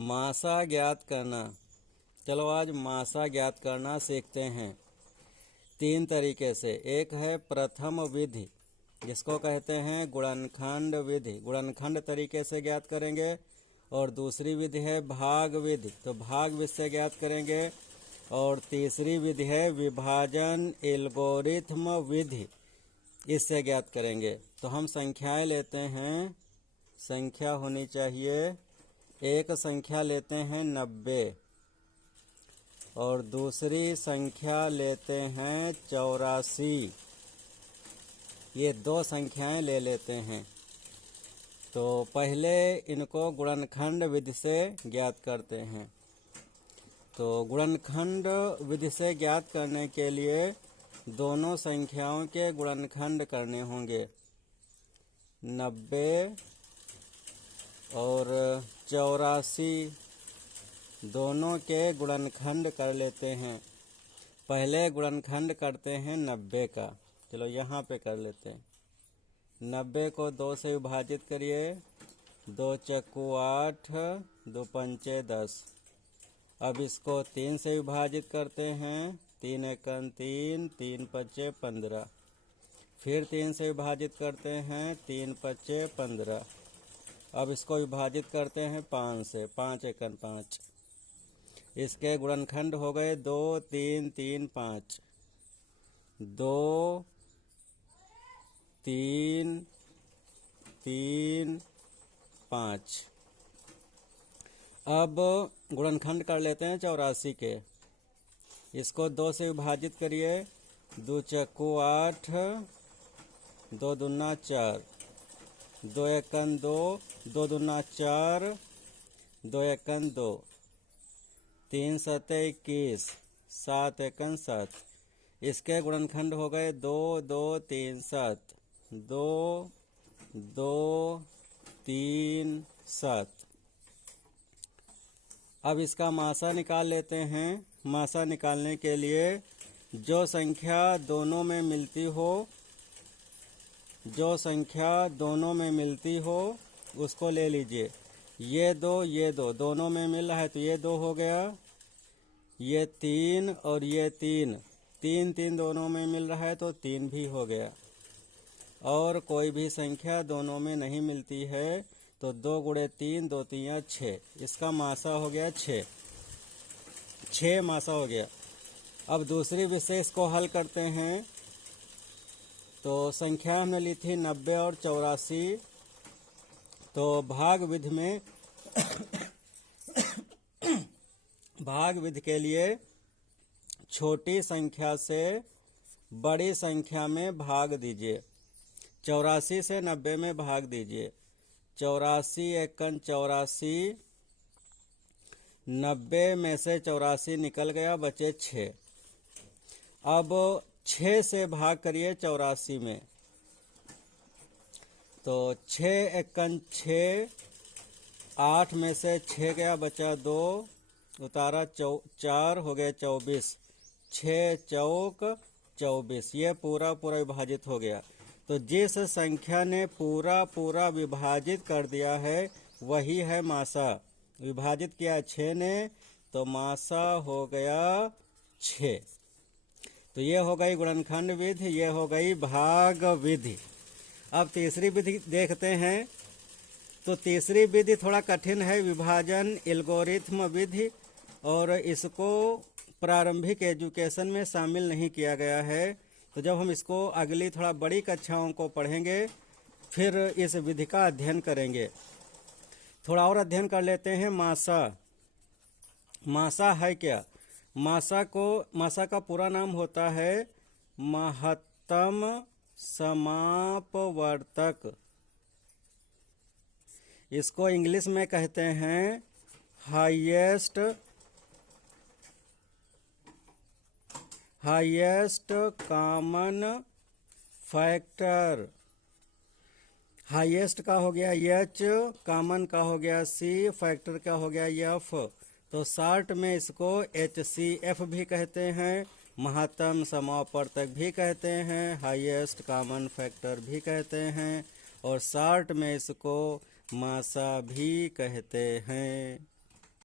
मासा ज्ञात करना। चलो आज मासा ज्ञात करना सीखते हैं 3 तरीके से। एक है प्रथम विधि, जिसको कहते हैं गुणनखंड विधि, गुणनखंड तरीके से ज्ञात करेंगे। और दूसरी विधि है भाग विधि, तो भाग विधि से ज्ञात करेंगे। और तीसरी विधि है विभाजन एल्गोरिथम विधि, इससे ज्ञात करेंगे। तो हम संख्याएं लेते हैं, संख्या होनी चाहिए। एक संख्या लेते हैं 90 और दूसरी संख्या लेते हैं 84। ये 2 संख्याएं ले लेते हैं। तो पहले इनको गुणनखंड विधि से ज्ञात करते हैं। तो गुणनखंड विधि से ज्ञात करने के लिए दोनों संख्याओं के गुणनखंड करने होंगे। 90 और 84 दोनों के गुणनखंड कर लेते हैं। पहले गुणनखंड करते हैं 90 का। चलो यहाँ पे कर लेते हैं। 90 को 2 से विभाजित करिए। 2 चक्कू 8, 2 पंचे 10। अब इसको 3 से विभाजित करते हैं। 3 एकम 3, 3 पच्चे 15। फिर 3 से विभाजित करते हैं। 3 पच्चे 15। अब इसको विभाजित करते हैं 5 से। 5 एकम 5। इसके गुणनखंड हो गए 2, 3, 3, 5। 2, 3, 3, 5। अब गुणनखंड कर लेते हैं 84 के। इसको 2 से विभाजित करिए। 2 चक्कू 8, 2 दूना 4। 2 एकम 2, 2 दूना 4, 2 एकम 2। 3 सते 21, 7 एकम 7। इसके गुणनखंड हो गए 2, 2, 3, 7। 2, 2, 3, 7। अब इसका मासा निकाल लेते हैं। मासा निकालने के लिए जो संख्या दोनों में मिलती हो, जो संख्या दोनों में मिलती हो उसको ले लीजिए। ये 2, ये 2 दोनों में मिल रहा है तो ये 2 हो गया। ये 3 और ये 3, 3, 3 दोनों में मिल रहा है तो 3 भी हो गया। और कोई भी संख्या दोनों में नहीं मिलती है तो 2 गुणे 3, 2 3 6। इसका मासा हो गया 6। 6 मासा हो गया। अब दूसरी विशेष को हल करते हैं। तो संख्या हमने ली थी 90 और 84। तो भाग विधि में भाग विधि के लिए छोटी संख्या से बड़ी संख्या में भाग दीजिए। 84 से 90 में भाग दीजिए। 84 एकम 84। 90 में से 84 निकल गया, बचे 6। अब 6 से भाग करिए 84 में। तो 6 एकम 6। 8 में से 6 गया, बचा 2। उतारा 4, हो गए 24। 6 चौक 24। ये पूरा पूरा विभाजित हो गया। तो जिस संख्या ने पूरा पूरा विभाजित कर दिया है वही है मासा। विभाजित किया 6 ने तो मासा हो गया 6। तो ये हो गई गुणनखंड विधि, ये हो गई भाग विधि। अब तीसरी विधि देखते हैं। तो तीसरी विधि थोड़ा कठिन है, विभाजन एल्गोरिथम विधि, और इसको प्रारंभिक एजुकेशन में शामिल नहीं किया गया है। तो जब हम इसको अगली थोड़ा बड़ी कक्षाओं को पढ़ेंगे फिर इस विधि का अध्ययन करेंगे। थोड़ा और अध्ययन कर लेते हैं। मासा, मासा है क्या? मासा का पूरा नाम होता है महत्तम समापवर्तक। इसको इंग्लिश में कहते हैं हाईएस्ट कॉमन फैक्टर। हाईएस्ट का हो गया H, कॉमन का हो गया C, फैक्टर का हो गया F। तो शॉर्ट में इसको HCF भी कहते हैं, महत्तम समापवर्तक भी कहते हैं, हाईएस्ट कॉमन फैक्टर भी कहते हैं, और शॉर्ट में इसको मासा भी कहते हैं।